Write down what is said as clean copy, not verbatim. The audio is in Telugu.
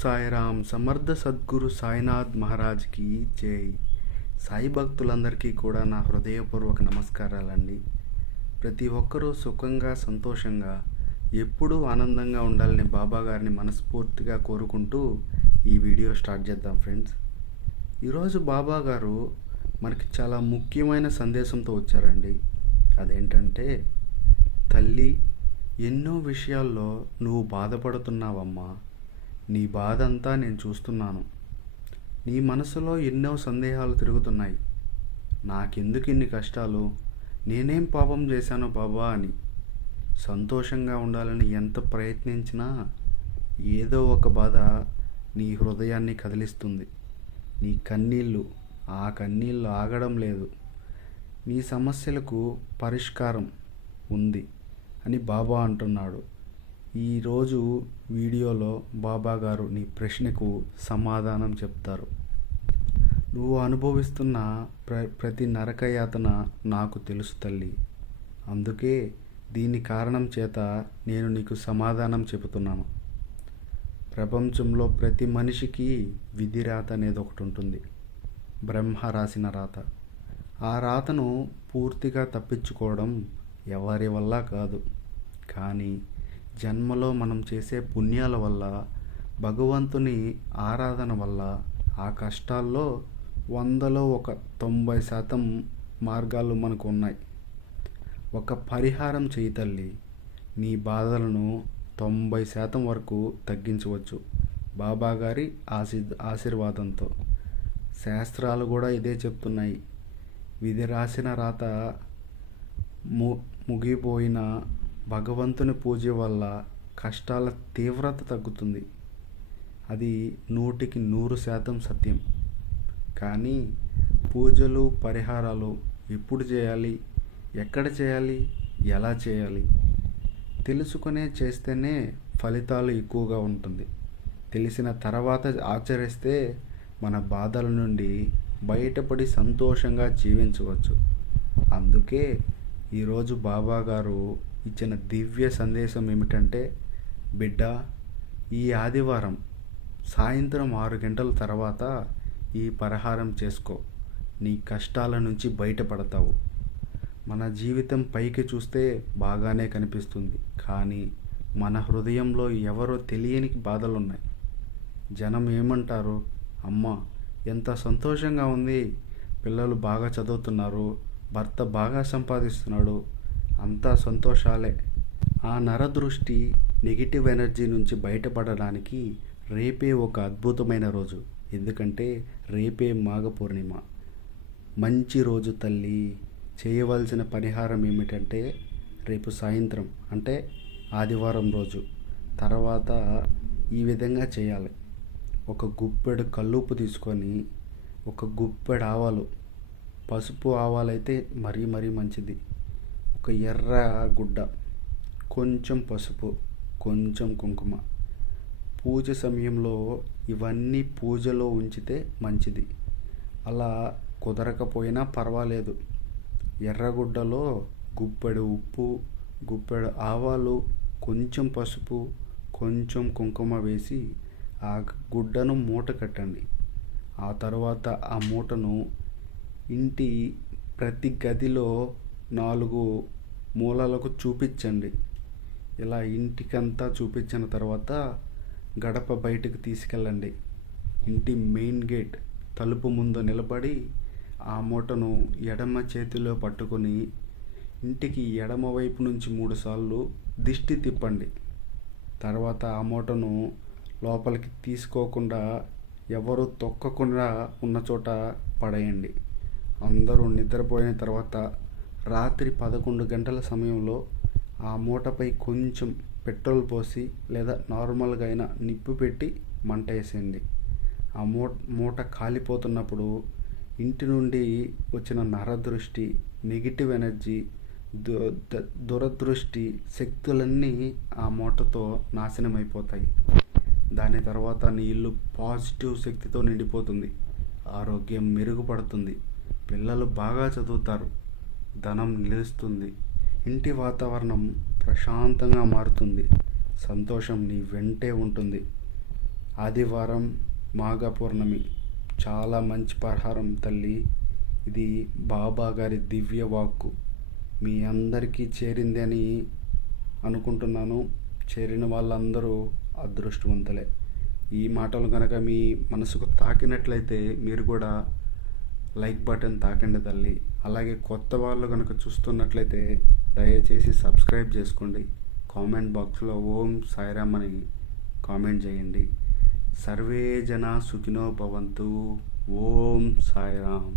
సాయిరామ్ సమర్థ సద్గురు సాయినాథ్ మహారాజ్కి జై. సాయి భక్తులందరికీ కూడా నా హృదయపూర్వక నమస్కారాలండి. ప్రతి ఒక్కరూ సుఖంగా సంతోషంగా ఎప్పుడూ ఆనందంగా ఉండాలని బాబా గారిని మనస్ఫూర్తిగా కోరుకుంటూ ఈ వీడియో స్టార్ట్ చేద్దాం ఫ్రెండ్స్. ఈరోజు బాబా గారు మనకి చాలా ముఖ్యమైన సందేశంతో వచ్చారండి. అదేంటంటే, తల్లి, ఎన్నో విషయాల్లో నువ్వు బాధపడుతున్నావమ్మా. నీ బాధ అంతా నేను చూస్తున్నాను. నీ మనసులో ఎన్నో సందేహాలు తిరుగుతున్నాయి. నాకెందుకు ఇన్ని కష్టాలు, నేనేం పాపం చేశాను బాబా అని. సంతోషంగా ఉండాలని ఎంత ప్రయత్నించినా ఏదో ఒక బాధ నీ హృదయాన్ని కదిలిస్తుంది. నీ కన్నీళ్ళు, ఆ కన్నీళ్ళు ఆగడం లేదు. నీ సమస్యలకు పరిష్కారం ఉంది అని బాబా అంటున్నాడు. ఈరోజు వీడియోలో బాబా గారు నీ ప్రశ్నకు సమాధానం చెప్తారు. నువ్వు అనుభవిస్తున్న ప్రతి నరకయాతన నాకు తెలుసు తల్లి. అందుకే దీని కారణం చేత నేను నీకు సమాధానం చెబుతున్నాను. ప్రపంచంలో ప్రతి మనిషికి విధి రాత అనేది ఒకటి ఉంటుంది. బ్రహ్మ రాసిన రాత. ఆ రాతను పూర్తిగా తప్పించుకోవడం ఎవరి వల్ల కాదు. కానీ జన్మలో మనం చేసే పుణ్యాల వల్ల, భగవంతుని ఆరాధన వల్ల ఆ కష్టాల్లో 100లో ఒక 90% మార్గాలు మనకు ఉన్నాయి. ఒక పరిహారం చేయి తల్లి. నీ బాధలను 90% వరకు తగ్గించవచ్చు బాబా గారి ఆశీర్వాదంతో. శాస్త్రాలు కూడా ఇదే చెప్తున్నాయి. విధి రాసిన రాత ముగిపోయిన భగవంతుని పూజ వల్ల కష్టాల తీవ్రత తగ్గుతుంది. అది 100% సత్యం. కానీ పూజలు, పరిహారాలు ఎప్పుడు చేయాలి, ఎక్కడ చేయాలి, ఎలా చేయాలి తెలుసుకునే చేస్తేనే ఫలితాలు ఎక్కువగా ఉంటుంది. తెలిసిన తర్వాత ఆచరిస్తే మన బాధల నుండి బయటపడి సంతోషంగా జీవించవచ్చు. అందుకే ఈరోజు బాబా గారు ఇచ్చిన దివ్య సందేశం ఏమిటంటే, బిడ్డ, ఈ ఆదివారం సాయంత్రం 6 గంటల తర్వాత ఈ పరిహారం చేసుకో. నీ కష్టాల నుంచి బయటపడతావు. మన జీవితం పైకి చూస్తే బాగానే కనిపిస్తుంది, కానీ మన హృదయంలో ఎవరో తెలియని బాధలున్నాయి. జనం ఏమంటారు, అమ్మ ఎంత సంతోషంగా ఉంది, పిల్లలు బాగా చదువుతున్నారు, భర్త బాగా సంపాదిస్తున్నాడు, అంతా సంతోషాలే. ఆ నరదృష్టి, నెగిటివ్ ఎనర్జీ నుంచి బయటపడడానికి రేపే ఒక అద్భుతమైన రోజు. ఎందుకంటే రేపే మాఘ పూర్ణిమ. మంచి రోజు తల్లి. చేయవలసిన పరిహారం ఏమిటంటే, రేపు సాయంత్రం అంటే ఆదివారం రోజు తర్వాత ఈ విధంగా చేయాలి. ఒక గుప్పెడు కల్లుప్పు తీసుకొని, ఒక గుప్పెడు ఆవాలు, పసుపు ఆవాలైతే మరీ మంచిది, ఒక ఎర్ర గుడ్డ, కొంచెం పసుపు, కొంచెం కుంకుమ. పూజ సమయంలో ఇవన్నీ పూజలో ఉంచితే మంచిది. అలా కుదరకపోయినా పర్వాలేదు. ఎర్రగుడ్డలో గుప్పెడు ఉప్పు, గుప్పెడు ఆవాలు, కొంచెం పసుపు, కొంచెం కుంకుమ వేసి ఆ గుడ్డను మూట కట్టండి. ఆ తర్వాత ఆ మూటను ఇంటి ప్రతి గదిలో 4 మూలలకు చూపించండి. ఇలా ఇంటికంతా చూపించిన తర్వాత గడప బయటకు తీసుకెళ్ళండి. ఇంటి మెయిన్ గేట్ తలుపు ముందు నిలబడి ఆ మూటను ఎడమ చేతిలో పట్టుకొని ఇంటికి ఎడమ వైపు నుంచి 3 సార్లు దిష్టి తిప్పండి. తర్వాత ఆ మూటను లోపలికి తీసుకోకుండా, ఎవరు తొక్కకుండా ఉన్న చోట పడేయండి. అందరూ నిద్రపోయిన తర్వాత రాత్రి 11 గంటల సమయంలో ఆ మూటపై కొంచెం పెట్రోల్ పోసి లేదా నార్మల్గా అయినా నిప్పు పెట్టి మంట వేసేయండి. ఆ మూట కాలిపోతున్నప్పుడు ఇంటి నుండి వచ్చిన నరదృష్టి, నెగిటివ్ ఎనర్జీ, దురదృష్టి శక్తులన్నీ ఆ మూటతో నాశనం అయిపోతాయి. దాని తర్వాత నీ ఇల్లు పాజిటివ్ శక్తితో నిండిపోతుంది. ఆరోగ్యం మెరుగుపడుతుంది. పిల్లలు బాగా చదువుతారు. ధనం నిలుస్తుంది. ఇంటి వాతావరణం ప్రశాంతంగా మారుతుంది. సంతోషం నీ వెంటే ఉంటుంది. ఆదివారం మాఘ పౌర్ణమి. చాలా మంచి పరిహారం తల్లి. ఇది బాబా గారి దివ్య వాక్కు మీ అందరికీ చేరింది అని అనుకుంటున్నాను. చేరిన వాళ్ళందరూ అదృష్టవంతులే. ఈ మాటలు కనుక మీ మనసుకు తాకినట్లయితే మీరు కూడా లైక్ బటన్ తాకండి తల్లి. అలాగే కొత్త వాళ్ళు కనుక చూస్తున్నట్లయితే దయచేసి సబ్స్క్రైబ్ చేసుకోండి. కామెంట్ బాక్స్లో ఓం సాయిరామ్ అని కామెంట్ చేయండి. సర్వే జన సుఖినో భవంతు. ఓం సాయిరామ్.